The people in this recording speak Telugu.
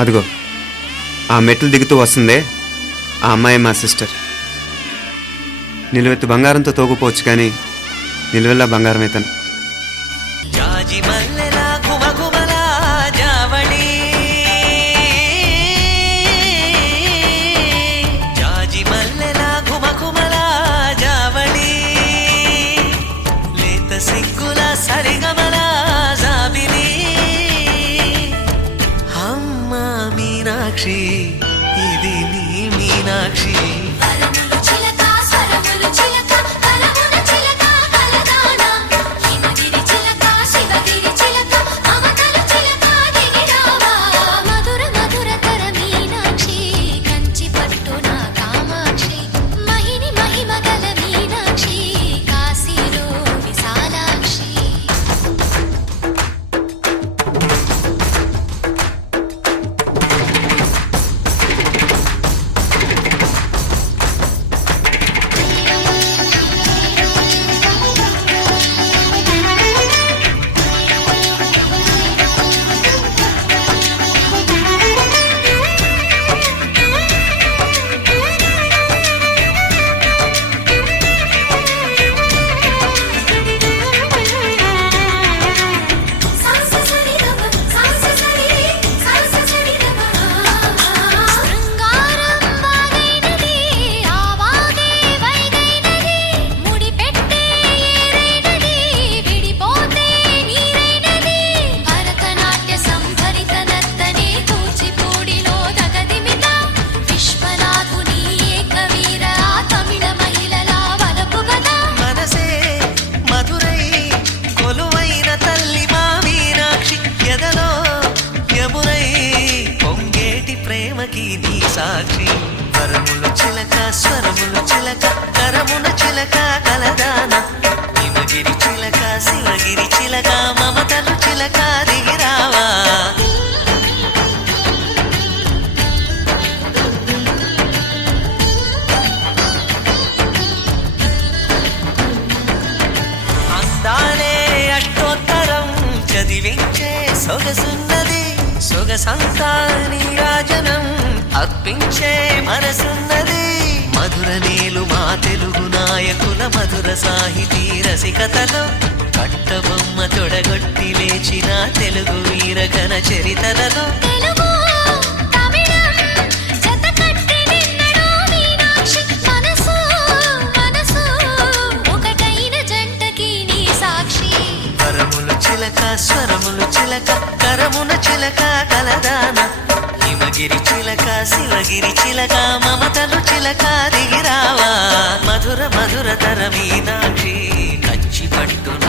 అదిగో ఆ మెట్లు దిగుతూ వస్తుందే, ఆ అమ్మాయి మా సిస్టర్. నిలువెత్తు బంగారంతో తోగుపోవచ్చు, కానీ నిలువెల్లా బంగారమే తను. మీనాక్షి, ఇది నీ మీనాక్షి. సాక్షి వరములు చిలక, స్వరములు చిలక, కరమున చిలక కలదాన. హిమగిరి చిలక, శివగిరి చిలక, మమతలు చిలక దిగిరావా. అందాలే అష్టోత్తరం చదివించే సొగసున్నది. సొగసంతా నీరాజనం అర్పించే మనసున్నది. మధుర నేలు మా తెలుగు నాయకుల మధుర సాహితీ రసికతలో కట్టబొమ్మ తొడగొట్టి లేచిన తెలుగు వీరగణ చరితలలో వరములు చిలక, స్వరములు చిలక, కరమున చిలక కలదాన. హిమగిరి చిలక, శివగిరి చిలక, మమతలు చిలక దిగిరావా. మధుర మధుర తర మీనాక్షి, కంచి పట్టున